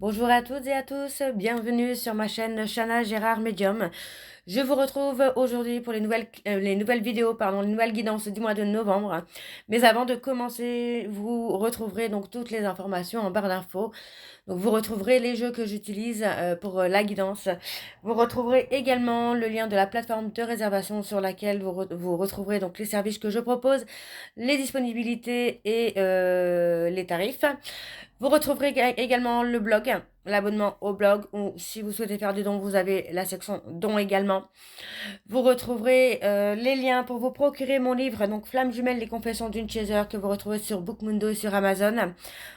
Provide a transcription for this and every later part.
Bonjour à toutes et à tous, bienvenue sur ma chaîne Chana Gérard Medium. Je vous retrouve aujourd'hui pour les nouvelles vidéos, les nouvelles guidances du mois de novembre. Mais avant de commencer, vous retrouverez donc toutes les informations en barre d'infos. Donc vous retrouverez les jeux que j'utilise pour la guidance. Vous retrouverez également le lien de la plateforme de réservation sur laquelle vous retrouverez donc les services que je propose, les disponibilités et les tarifs. Vous retrouverez également le blog, l'abonnement au blog, ou si vous souhaitez faire des dons, vous avez la section dons également. Vous retrouverez les liens pour vous procurer mon livre, donc Flamme jumelle, les confessions d'une chaser, que vous retrouvez sur Bookmundo et sur Amazon,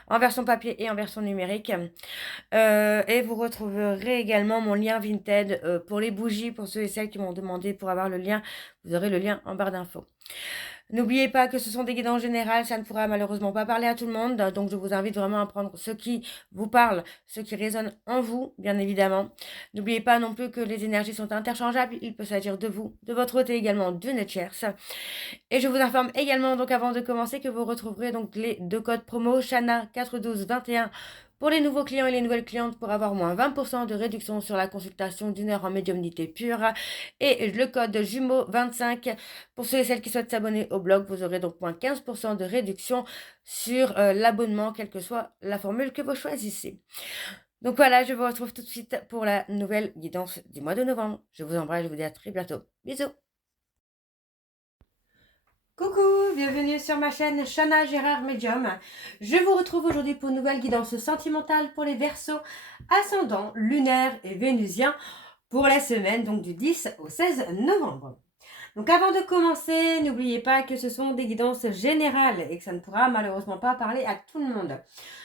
en version papier et en version numérique. Et vous retrouverez également mon lien Vinted pour les bougies, pour ceux et celles qui m'ont demandé pour avoir le lien. Vous aurez le lien en barre d'infos. N'oubliez pas que ce sont des guidances générales, ça ne pourra malheureusement pas parler à tout le monde, donc je vous invite vraiment à prendre ce qui vous parle, ce qui résonne en vous, bien évidemment. N'oubliez pas non plus que les énergies sont interchangeables, il peut s'agir de vous, de votre côté également d'une tierce. Et je vous informe également, donc avant de commencer, que vous retrouverez donc les deux codes promo Chana 41221 pour les nouveaux clients et les nouvelles clientes pour avoir moins 20% de réduction sur la consultation d'une heure en médiumnité pure. Et le code jumeau 25 pour ceux et celles qui souhaitent s'abonner au blog. Vous aurez donc moins 15% de réduction sur l'abonnement, quelle que soit la formule que vous choisissez. Donc voilà, je vous retrouve tout de suite pour la nouvelle guidance du mois de novembre. Je vous embrasse, je vous dis à très bientôt. Bisous. Coucou, bienvenue sur ma chaîne Chana Gérard Medium. Je vous retrouve aujourd'hui pour une nouvelle guidance sentimentale pour les Verseaux, ascendant, lunaire et vénusien pour la semaine donc du 10 au 16 novembre. Donc avant de commencer, n'oubliez pas que ce sont des guidances générales et que ça ne pourra malheureusement pas parler à tout le monde.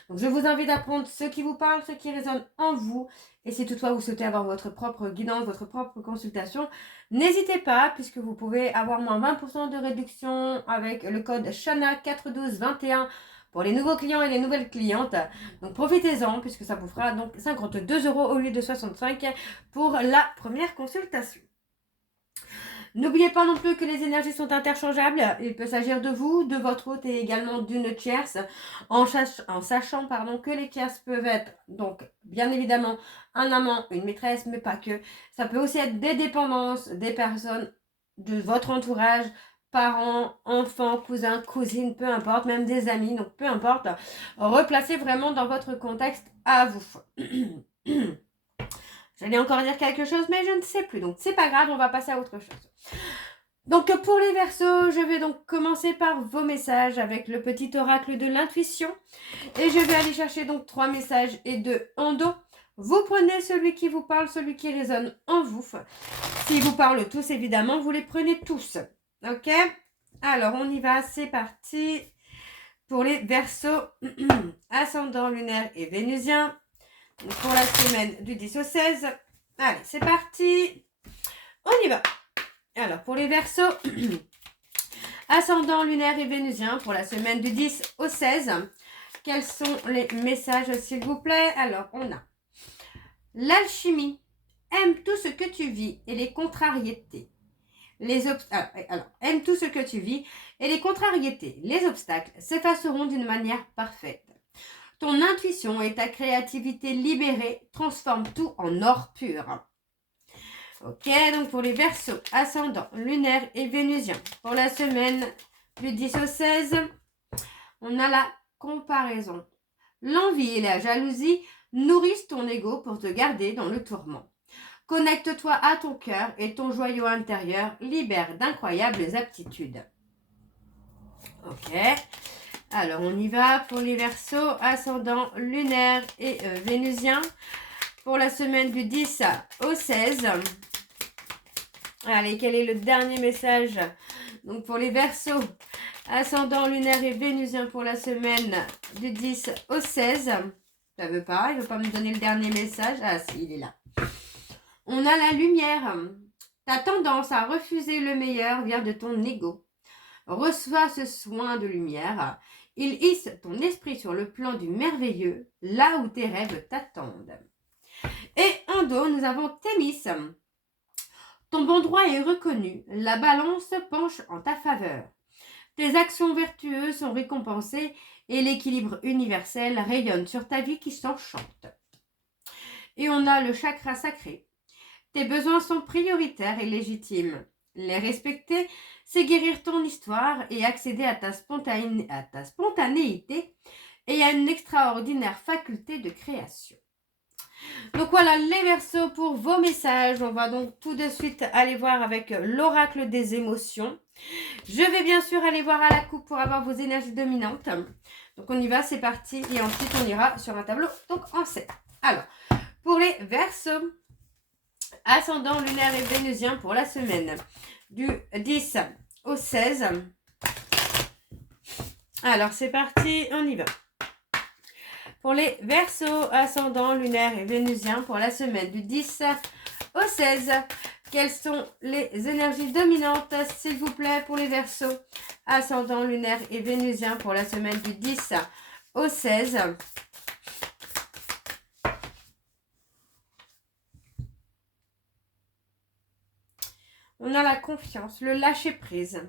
Donc je vous invite à prendre ce qui vous parle, ce qui résonne en vous. Et si toutefois vous souhaitez avoir votre propre guidance, votre propre consultation, n'hésitez pas puisque vous pouvez avoir moins 20% de réduction avec le code Chana 41221 pour les nouveaux clients et les nouvelles clientes. Donc profitez-en puisque ça vous fera donc 52 € au lieu de 65 pour la première consultation. N'oubliez pas non plus que les énergies sont interchangeables. Il peut s'agir de vous, de votre hôte et également d'une tierce, en sachant que les tierces peuvent être, donc bien évidemment, un amant, une maîtresse, mais pas que. Ça peut aussi être des dépendances, des personnes de votre entourage, parents, enfants, cousins, cousines, peu importe, même des amis, donc peu importe. Replacez vraiment dans votre contexte à vous. J'allais encore dire quelque chose, mais je ne sais plus. Donc, c'est pas grave, on va passer à autre chose. Donc, pour les Verseaux, je vais donc commencer par vos messages avec le petit oracle de l'intuition. Et je vais aller chercher donc 3 messages et 2 en dos. Vous prenez celui qui vous parle, celui qui résonne en vous. S'ils vous parlent tous, évidemment, vous les prenez tous. Ok? Alors, on y va, c'est parti. Pour les Verseaux, ascendant lunaire et vénusien. Pour la semaine du 10 au 16. Allez, c'est parti. On y va. Alors, pour les Verseaux, ascendant lunaire et vénusien, pour la semaine du 10 au 16, quels sont les messages, s'il vous plaît? Alors, on a l'alchimie. Aime tout ce que tu vis et les contrariétés. Aime tout ce que tu vis et les contrariétés, les obstacles s'effaceront d'une manière parfaite. Ton intuition et ta créativité libérée transforment tout en or pur. Ok, donc pour les Verseaux, ascendant, lunaire et vénusien. Pour la semaine du 10 au 16, on a la comparaison. L'envie et la jalousie nourrissent ton ego pour te garder dans le tourment. Connecte-toi à ton cœur et ton joyau intérieur libère d'incroyables aptitudes. Ok. Alors, on y va pour les Verseaux, ascendant, lunaire et vénusien. Pour la semaine du 10 au 16. Allez, quel est le dernier message? Donc, pour les Verseaux, ascendant, lunaire et vénusien pour la semaine du 10 au 16. Ça veut pas, il ne veut pas me donner le dernier message. Ah si, il est là. On a la lumière. Ta tendance à refuser le meilleur vient de ton ego. Reçois ce soin de lumière. Il hisse ton esprit sur le plan du merveilleux, là où tes rêves t'attendent. Et en dos, nous avons Thémis. Ton bon droit est reconnu, la balance penche en ta faveur. Tes actions vertueuses sont récompensées et l'équilibre universel rayonne sur ta vie qui s'enchante. Et on a le chakra sacré. Tes besoins sont prioritaires et légitimes. Les respecter, c'est guérir ton histoire et accéder à ta spontanéité et à une extraordinaire faculté de création. Donc voilà les Verseaux pour vos messages. On va donc tout de suite aller voir avec l'oracle des émotions. Je vais bien sûr aller voir à la coupe pour avoir vos énergies dominantes. Donc on y va, c'est parti. Et ensuite on ira sur un tableau donc en 7. Alors, pour les Verseaux, ascendant lunaire et vénusien pour la semaine du 10 au 16. Alors c'est parti, on y va. Pour les Verseaux, ascendant lunaire et vénusien pour la semaine du 10 au 16. Quelles sont les énergies dominantes, s'il vous plaît, pour les Verseaux, ascendant lunaire et vénusien pour la semaine du 10 au 16. On a la confiance, le lâcher-prise.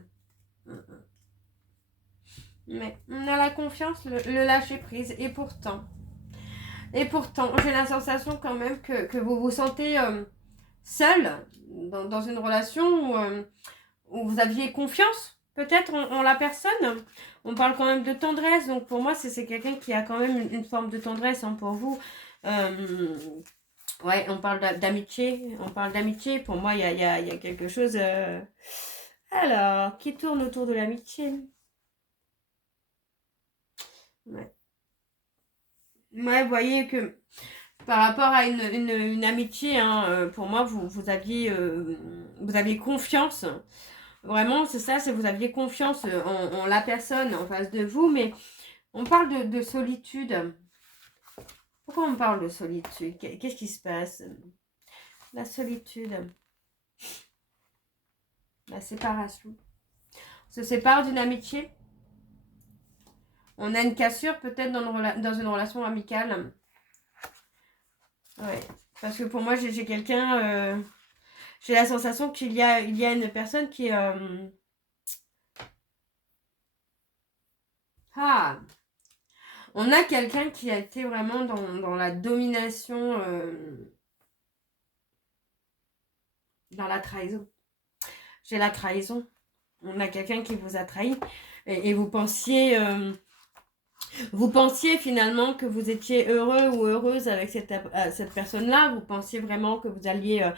Mais on a la confiance, le lâcher-prise. Et pourtant, j'ai la sensation quand même que vous vous sentez seul dans une relation où vous aviez confiance peut-être en la personne. On parle quand même de tendresse. Donc pour moi, c'est quelqu'un qui a quand même une forme de tendresse pour vous. Ouais, on parle d'amitié. On parle d'amitié. Pour moi, il y a quelque chose alors qui tourne autour de l'amitié. Ouais. Ouais, vous voyez que par rapport à une amitié, pour moi, vous aviez confiance. Vraiment, c'est ça, c'est vous aviez confiance en la personne en face de vous, mais on parle de solitude. Pourquoi on parle de solitude? Qu'est-ce qui se passe? La solitude. La séparation. On se sépare d'une amitié. On a une cassure peut-être dans une relation amicale. Ouais. Parce que pour moi, j'ai quelqu'un... j'ai la sensation qu'il y a une personne qui... Ah, on a quelqu'un qui a été vraiment dans la domination, dans la trahison. J'ai la trahison. On a quelqu'un qui vous a trahi et vous pensiez finalement que vous étiez heureux ou heureuse avec cette personne-là. Vous pensiez vraiment que vous alliez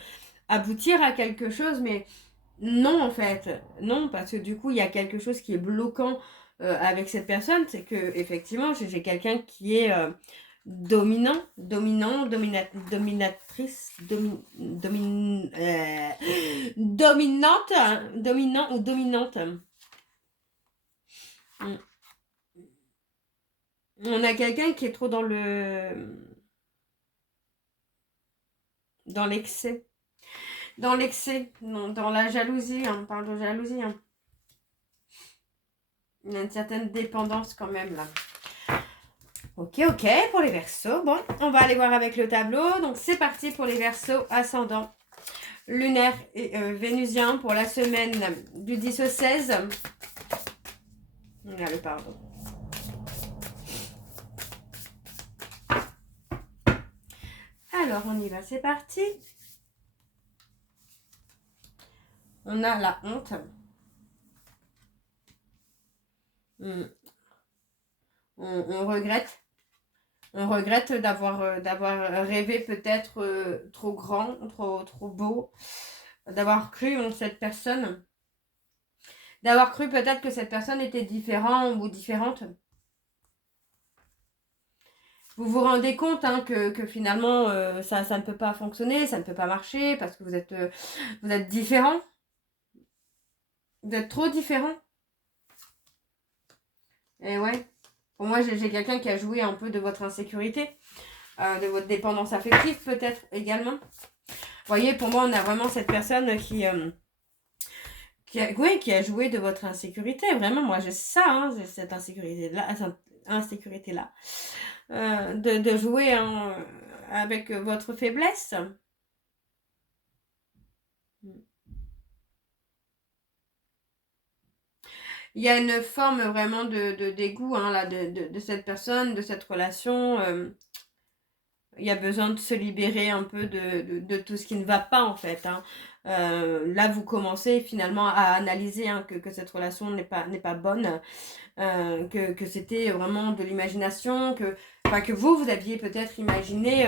aboutir à quelque chose, mais non en fait. Non, parce que du coup, il y a quelque chose qui est bloquant avec cette personne. C'est que effectivement, j'ai quelqu'un qui est dominatrice, dominante, dominant ou dominante. On a quelqu'un qui est trop dans l'excès. Dans l'excès, dans la jalousie, on parle de jalousie. Il y a une certaine dépendance quand même là. Ok, pour les Verseaux. Bon, on va aller voir avec le tableau. Donc c'est parti pour les Verseaux ascendant lunaire et vénusien pour la semaine du 10 au 16. Allez, pardon. Alors, on y va, c'est parti. On a la honte. On regrette. On regrette d'avoir rêvé peut-être trop grand, trop beau. D'avoir cru en cette personne. D'avoir cru peut-être que cette personne était différente ou différente. Vous vous rendez compte que finalement ça ne peut pas fonctionner, ça ne peut pas marcher parce que vous êtes différent. Vous êtes trop différent. Et ouais. Pour moi, j'ai quelqu'un qui a joué un peu de votre insécurité, de votre dépendance affective peut-être également. Vous voyez, pour moi, on a vraiment cette personne qui a joué de votre insécurité. Vraiment, moi, j'ai ça, j'ai cette insécurité-là. De jouer avec votre faiblesse. Il y a une forme vraiment de dégoût là, de cette personne, de cette relation. il y a besoin de se libérer un peu de tout ce qui ne va pas en fait. Hein. Là, vous commencez finalement à analyser hein, que cette relation n'est pas bonne, que c'était vraiment de l'imagination, que vous aviez peut-être imaginé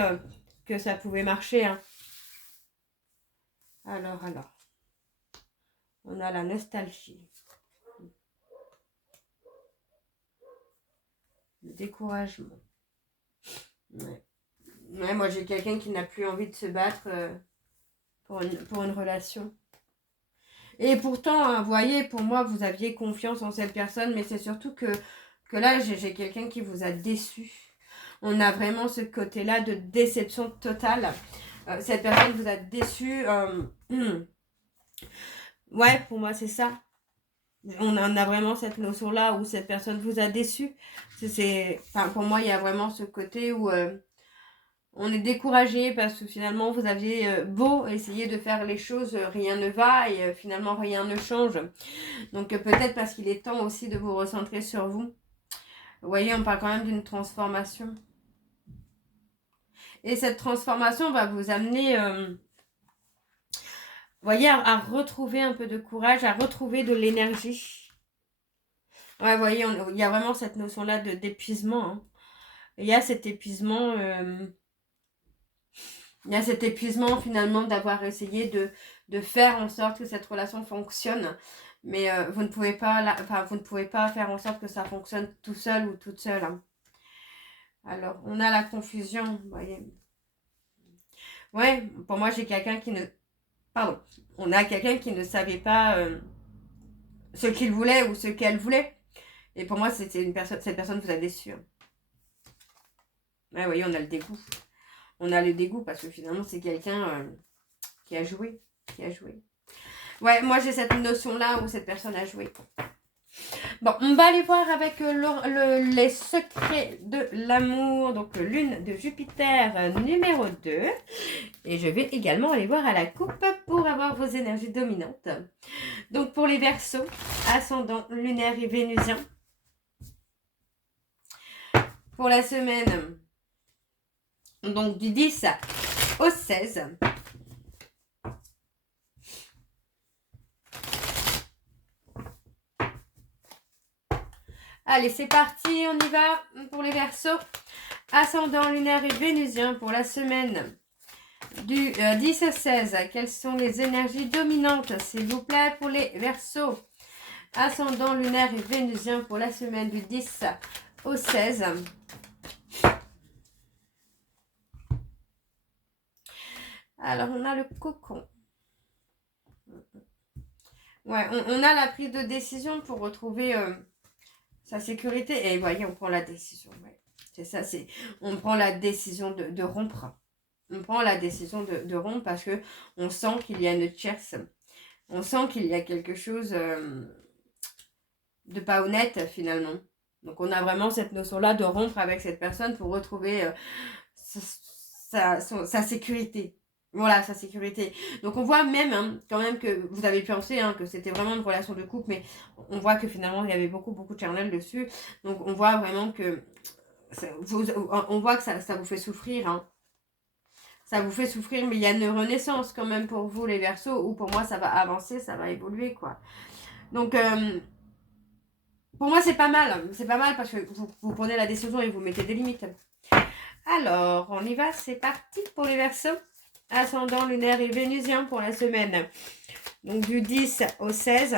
que ça pouvait marcher. Hein. Alors, on a la nostalgie, le découragement. Ouais, moi j'ai quelqu'un qui n'a plus envie de se battre pour une relation. Et pourtant, hein, vous voyez, pour moi, vous aviez confiance en cette personne, mais c'est surtout que là, j'ai quelqu'un qui vous a déçu. On a vraiment ce côté-là de déception totale. Cette personne vous a déçu. Ouais, pour moi, c'est ça. On a vraiment cette notion-là où cette personne vous a déçu. Enfin, pour moi, il y a vraiment ce côté où on est découragé parce que finalement, vous aviez beau essayer de faire les choses, rien ne va et finalement, rien ne change. Donc, peut-être parce qu'il est temps aussi de vous recentrer sur vous. Vous voyez, on parle quand même d'une transformation. Et cette transformation va vous amener, voyez, à retrouver un peu de courage, à retrouver de l'énergie. Ouais, vous voyez, il y a vraiment cette notion-là d'épuisement. Hein. Il y a cet épuisement, finalement d'avoir essayé de faire en sorte que cette relation fonctionne. Mais vous ne pouvez pas, vous ne pouvez pas faire en sorte que ça fonctionne tout seul ou toute seule. Hein. Alors, on a la confusion, vous voyez. Ouais, pour moi, j'ai quelqu'un qui ne... Pardon. On a quelqu'un qui ne savait pas ce qu'il voulait ou ce qu'elle voulait. Et pour moi, c'était cette personne vous a déçu. Hein. Ouais, vous voyez, on a le dégoût. On a le dégoût parce que finalement, c'est quelqu'un qui a joué. Ouais, moi, j'ai cette notion-là où cette personne a joué. Bon, on va aller voir avec les secrets de l'amour, donc lune de Jupiter numéro 2. Et je vais également aller voir à la coupe pour avoir vos énergies dominantes. Donc pour les Verseaux, ascendant lunaire et vénusien. Pour la semaine, donc du 10 au 16. Allez, c'est parti, on y va pour les Verseaux. Ascendant lunaire et vénusien pour la semaine du 10 au 16. Quelles sont les énergies dominantes, s'il vous plaît, pour les Verseaux? Ascendant lunaire et vénusien pour la semaine du 10 au 16. Alors, on a le cocon. Ouais, on a la prise de décision pour retrouver sa sécurité. Et voyez, on prend la décision. Ouais. C'est ça, on prend la décision de rompre. On prend la décision de rompre parce que on sent qu'il y a une tierce. On sent qu'il y a quelque chose de pas honnête finalement. Donc on a vraiment cette notion-là de rompre avec cette personne pour retrouver sa sécurité. Voilà, sa sécurité. Donc on voit même, hein, quand même, que vous avez pensé hein, que c'était vraiment une relation de couple, mais on voit que finalement il y avait beaucoup de charnel dessus. Donc on voit vraiment que on voit que ça vous fait souffrir. Hein. Ça vous fait souffrir, mais il y a une renaissance quand même pour vous les Verseaux, ou pour moi ça va avancer, ça va évoluer quoi. Donc pour moi c'est pas mal. C'est pas mal parce que vous prenez la décision et vous mettez des limites. Alors, on y va, c'est parti pour les Verseaux. Ascendant lunaire et vénusien pour la semaine. Donc du 10 au 16.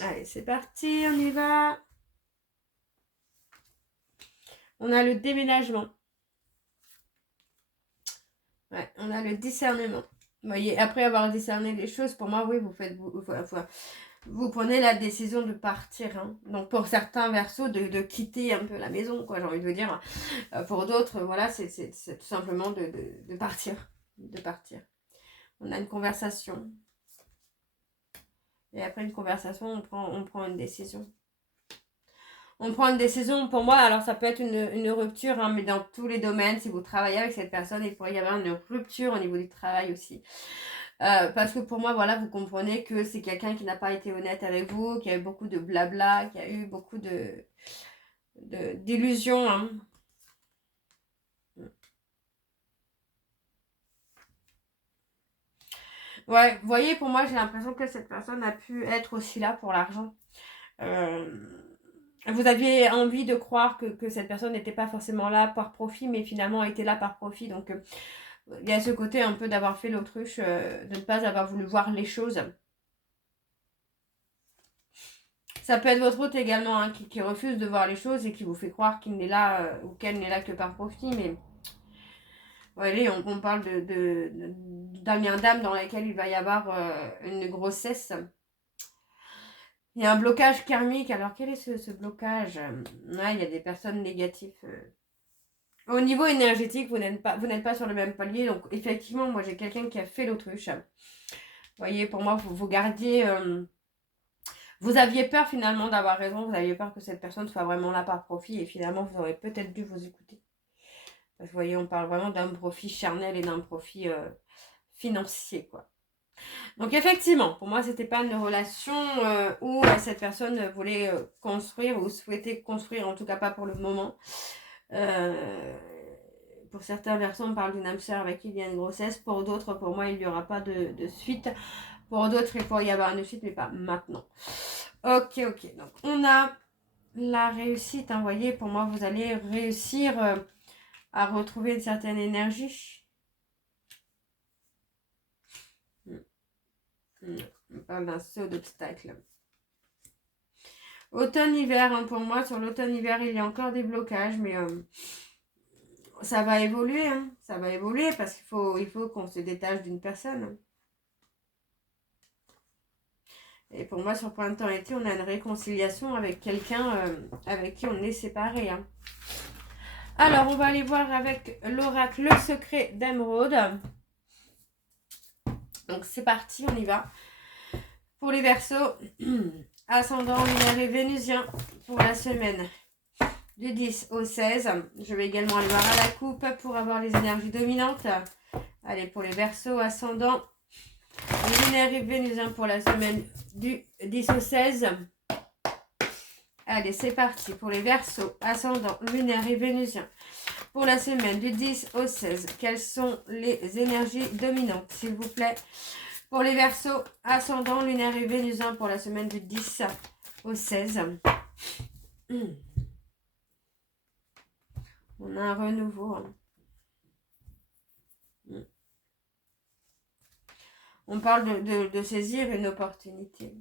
Allez, c'est parti, on y va. On a le déménagement. Ouais, on a le discernement. Vous voyez, après avoir discerné les choses, pour moi, oui, vous prenez la décision de partir. Hein. Donc pour certains Verseaux, de quitter un peu la maison, quoi, j'ai envie de vous dire. Pour d'autres, voilà, c'est tout simplement de partir. De partir. On a une conversation. Et après une conversation, on prend une décision. On prend une décision, pour moi, alors ça peut être une rupture, hein, mais dans tous les domaines, si vous travaillez avec cette personne, il pourrait y avoir une rupture au niveau du travail aussi. Parce que pour moi, voilà, vous comprenez que c'est quelqu'un qui n'a pas été honnête avec vous, qui a eu beaucoup de blabla, qui a eu beaucoup d'illusion, hein. Ouais, vous voyez, pour moi, j'ai l'impression que cette personne a pu être aussi là pour l'argent. Vous aviez envie de croire que cette personne n'était pas forcément là par profit, mais finalement était là par profit. Donc, il y a ce côté un peu d'avoir fait l'autruche, de ne pas avoir voulu voir les choses. Ça peut être votre hôte également, hein, qui refuse de voir les choses et qui vous fait croire qu'il n'est là ou qu'elle n'est là que par profit. Mais voyez, on parle d'un lien d'âme dans lequel il va y avoir une grossesse. Il y a un blocage karmique. Alors, quel est ce blocage? Il y a des personnes négatives. Au niveau énergétique, vous n'êtes pas sur le même palier. Donc, effectivement, moi, j'ai quelqu'un qui a fait l'autruche. Vous voyez, pour moi, vous gardiez... vous aviez peur, finalement, d'avoir raison. Vous aviez peur que cette personne soit vraiment là par profit. Et finalement, vous aurez peut-être dû vous écouter. Parce que, vous voyez, on parle vraiment d'un profit charnel et d'un profit financier, quoi. Donc effectivement, pour moi, c'était pas une relation où cette personne voulait construire ou souhaitait construire, en tout cas pas pour le moment. Pour certains versants, on parle d'une âme sœur avec qui il y a une grossesse. Pour d'autres, pour moi, il n'y aura pas de suite. Pour d'autres, il pourrait y avoir une suite, mais pas maintenant. Ok. Donc, on a la réussite. Vous voyez, pour moi, vous allez réussir à retrouver une certaine énergie. On parle d'un saut d'obstacle. Automne-hiver, hein, pour moi, sur l'automne-hiver, il y a encore des blocages, mais ça va évoluer. Hein, ça va évoluer parce qu'il faut qu'on se détache d'une personne. Et pour moi, sur printemps-été, on a une réconciliation avec quelqu'un avec qui on est séparé. Hein. Alors, on va aller voir avec l'oracle le secret d'émeraude. Donc, c'est parti, on y va. Pour les Verseaux, ascendant lunaire et vénusien pour la semaine du 10 au 16. Je vais également aller voir à la coupe pour avoir les énergies dominantes. Allez, pour les Verseaux, ascendant lunaire et vénusien pour la semaine du 10 au 16. Allez, c'est parti pour les Verseaux, ascendant lunaire et vénusien pour la semaine du 10 au 16. Quelles sont les énergies dominantes, s'il vous plaît? Pour les Verseaux, ascendant lunaire et vénusien pour la semaine du 10 au 16. On a un renouveau. Hein. On parle de saisir une opportunité.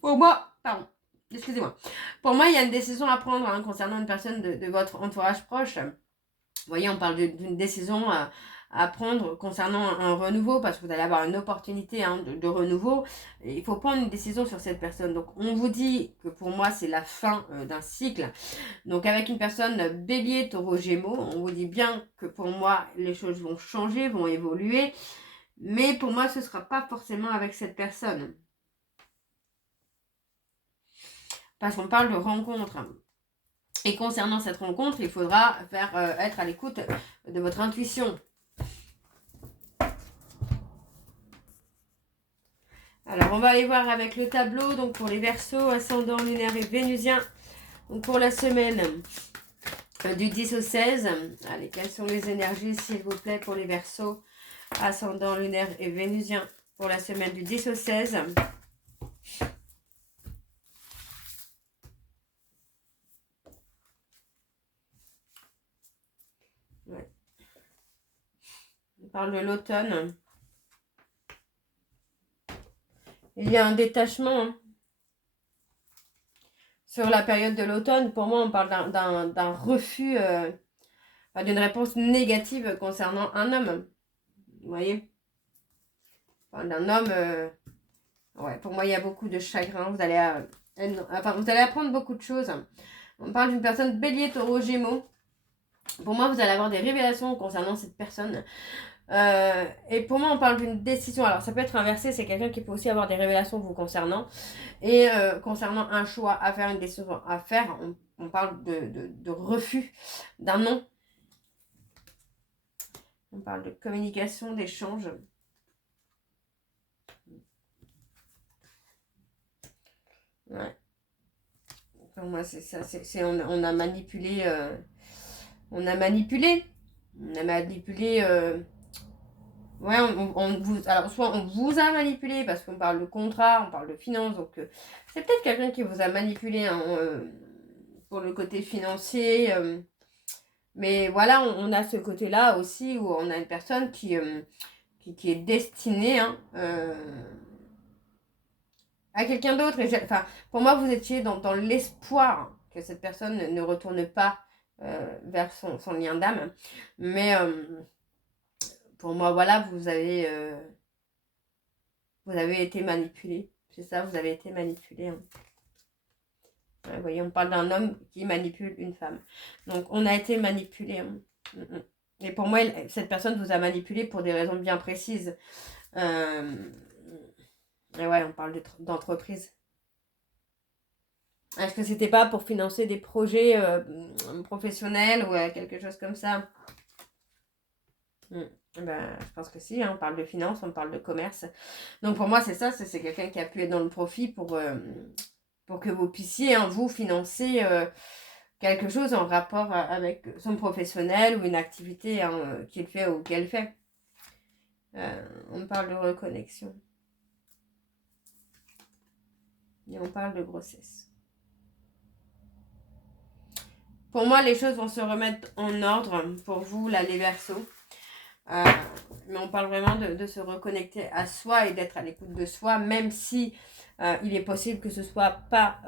Pour moi, pardon, excusez-moi. Pour moi, il y a une décision à prendre hein, concernant une personne de votre entourage proche. Vous voyez, on parle d'une décision à prendre concernant un renouveau parce que vous allez avoir une opportunité hein, de renouveau. Et il faut prendre une décision sur cette personne. Donc, on vous dit que pour moi, c'est la fin d'un cycle. Donc, avec une personne bélier, taureau, gémeaux, on vous dit bien que pour moi, les choses vont changer, vont évoluer. Mais pour moi, ce ne sera pas forcément avec cette personne. Parce qu'on parle de rencontre. Et concernant cette rencontre, il faudra être à l'écoute de votre intuition. Alors, on va aller voir avec le tableau. Donc, pour les Verseaux, ascendant lunaire et vénusien. Donc, pour la semaine du 10 au 16. Allez, quelles sont les énergies, s'il vous plaît, pour les Verseaux, ascendant lunaire et vénusien. Pour la semaine du 10 au 16. Ouais. On parle de l'automne. Il y a un détachement hein. Sur la période de l'automne. Pour moi, on parle d'un refus, d'une réponse négative concernant un homme. Vous voyez enfin, d'un homme, ouais, pour moi, il y a beaucoup de chagrin. Vous allez apprendre beaucoup de choses. On parle d'une personne bélier, taureau, gémeaux. Pour moi, vous allez avoir des révélations concernant cette personne. Et pour moi, on parle d'une décision. Alors, ça peut être inversé. C'est quelqu'un qui peut aussi avoir des révélations vous concernant. Et concernant un choix à faire, une décision à faire, on parle de refus d'un non. On parle de communication, d'échange. Ouais. Pour moi, c'est ça. On a manipulé. On a manipulé. On a manipulé. Ouais, alors soit on vous a manipulé parce qu'on parle de contrat, on parle de finances, donc c'est peut-être quelqu'un qui vous a manipulé hein, pour le côté financier. Mais voilà, on a ce côté-là aussi où on a une personne qui est destinée hein, à quelqu'un d'autre. Enfin, pour moi, vous étiez dans l'espoir que cette personne ne retourne pas vers son lien d'âme. Mais pour moi, voilà, vous avez été manipulé. C'est ça, vous avez été manipulé. Hein. Ouais, vous voyez, on parle d'un homme qui manipule une femme. Donc, on a été manipulé. Hein. Et pour moi, cette personne vous a manipulé pour des raisons bien précises. Et ouais, on parle d'entreprise. Est-ce que c'était pas pour financer des projets professionnels ou quelque chose comme ça? Ben, je pense que si, hein, on parle de finance, on parle de commerce. Donc pour moi, c'est ça, c'est quelqu'un qui a pu être dans le profit pour que vous puissiez, hein, vous, financer quelque chose en rapport avec son professionnel ou une activité hein, qu'il fait ou qu'elle fait. On parle de reconnexion. Et on parle de grossesse. Pour moi, les choses vont se remettre en ordre pour vous, là, les Verseaux. Mais on parle vraiment de se reconnecter à soi et d'être à l'écoute de soi, même si il est possible que ce soit pas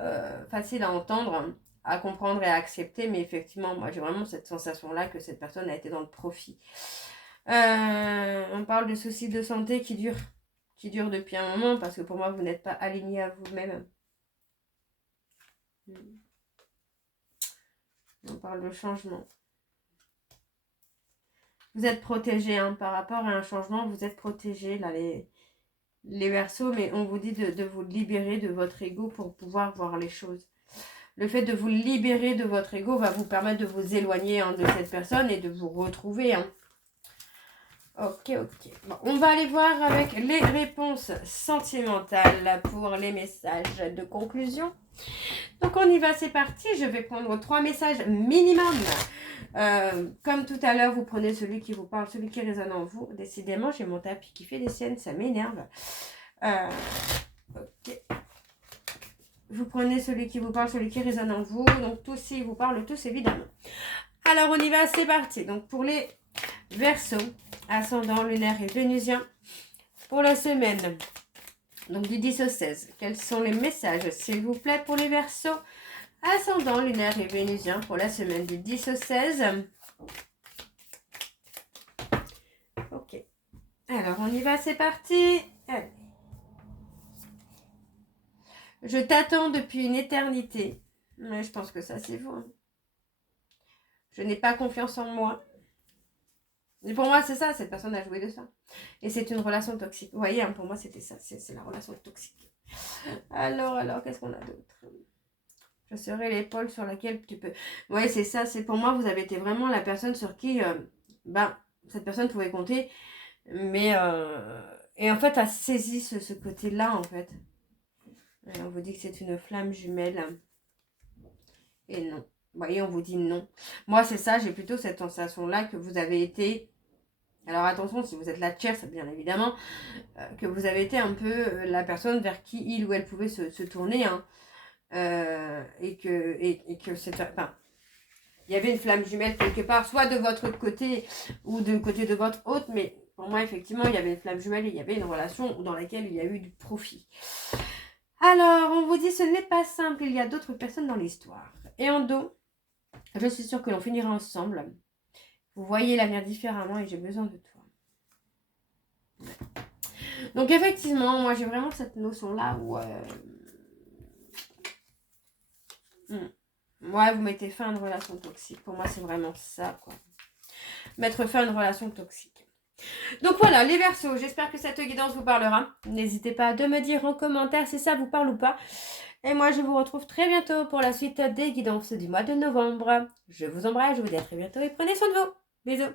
facile à entendre, à comprendre et à accepter. Mais effectivement, moi, j'ai vraiment cette sensation-là que cette personne a été dans le profit. On parle de soucis de santé qui durent depuis un moment, parce que pour moi, vous n'êtes pas aligné à vous-même. On parle de changement. Vous êtes protégés hein, par rapport à un changement, vous êtes protégés, là, les Verseaux, mais on vous dit de vous libérer de votre ego pour pouvoir voir les choses. Le fait de vous libérer de votre ego va vous permettre de vous éloigner hein, de cette personne et de vous retrouver. Hein. Ok. Bon, on va aller voir avec les réponses sentimentales pour les messages de conclusion. Donc on y va, c'est parti. Je vais prendre 3 messages minimum. Comme tout à l'heure, vous prenez celui qui vous parle, celui qui résonne en vous. Décidément, j'ai mon tapis qui fait des siennes, ça m'énerve. Ok. Vous prenez celui qui vous parle, celui qui résonne en vous. Donc tous, ils vous parlent tous, évidemment. Alors, on y va, c'est parti. Donc pour les Verseaux, ascendant lunaire et vénusien, pour la semaine, donc du 10 au 16, quels sont les messages, s'il vous plaît, pour les Verseaux ascendant lunaire et vénusien pour la semaine du 10 au 16. Ok. Alors, on y va, c'est parti. Allez. Je t'attends depuis une éternité. Mais je pense que ça, c'est vous. Hein. Je n'ai pas confiance en moi. Et pour moi, c'est ça, cette personne a joué de ça. Et c'est une relation toxique. Vous voyez, hein, pour moi, c'était ça. C'est la relation toxique. Alors, qu'est-ce qu'on a d'autre? Je serai l'épaule sur laquelle tu peux... Oui, c'est ça. C'est pour moi, vous avez été vraiment la personne sur qui cette personne pouvait compter. Mais... Et en fait, a saisi ce côté-là, en fait. Et on vous dit que c'est une flamme jumelle. Et non. Vous voyez, on vous dit non. Moi, c'est ça. J'ai plutôt cette sensation-là que vous avez été... Alors attention, si vous êtes la tierce, bien évidemment, que vous avez été un peu la personne vers qui il ou elle pouvait se tourner. Hein. Et que c'est... Enfin, il y avait une flamme jumelle quelque part, soit de votre côté ou du côté de votre hôte, mais pour moi, effectivement, il y avait une flamme jumelle et il y avait une relation dans laquelle il y a eu du profit. Alors, on vous dit, ce n'est pas simple, il y a d'autres personnes dans l'histoire. Et en dos, je suis sûre que l'on finira ensemble. Vous voyez l'avenir différemment et j'ai besoin de toi. Ouais. Donc, effectivement, moi, j'ai vraiment cette notion-là où... Ouais, vous mettez fin à une relation toxique. Pour moi, c'est vraiment ça, quoi. Mettre fin à une relation toxique. Donc voilà, les Verseaux, j'espère que cette guidance vous parlera. N'hésitez pas de me dire en commentaire si ça vous parle ou pas. Et moi, je vous retrouve très bientôt pour la suite des guidances du mois de novembre. Je vous embrasse, je vous dis à très bientôt et prenez soin de vous. Bisous.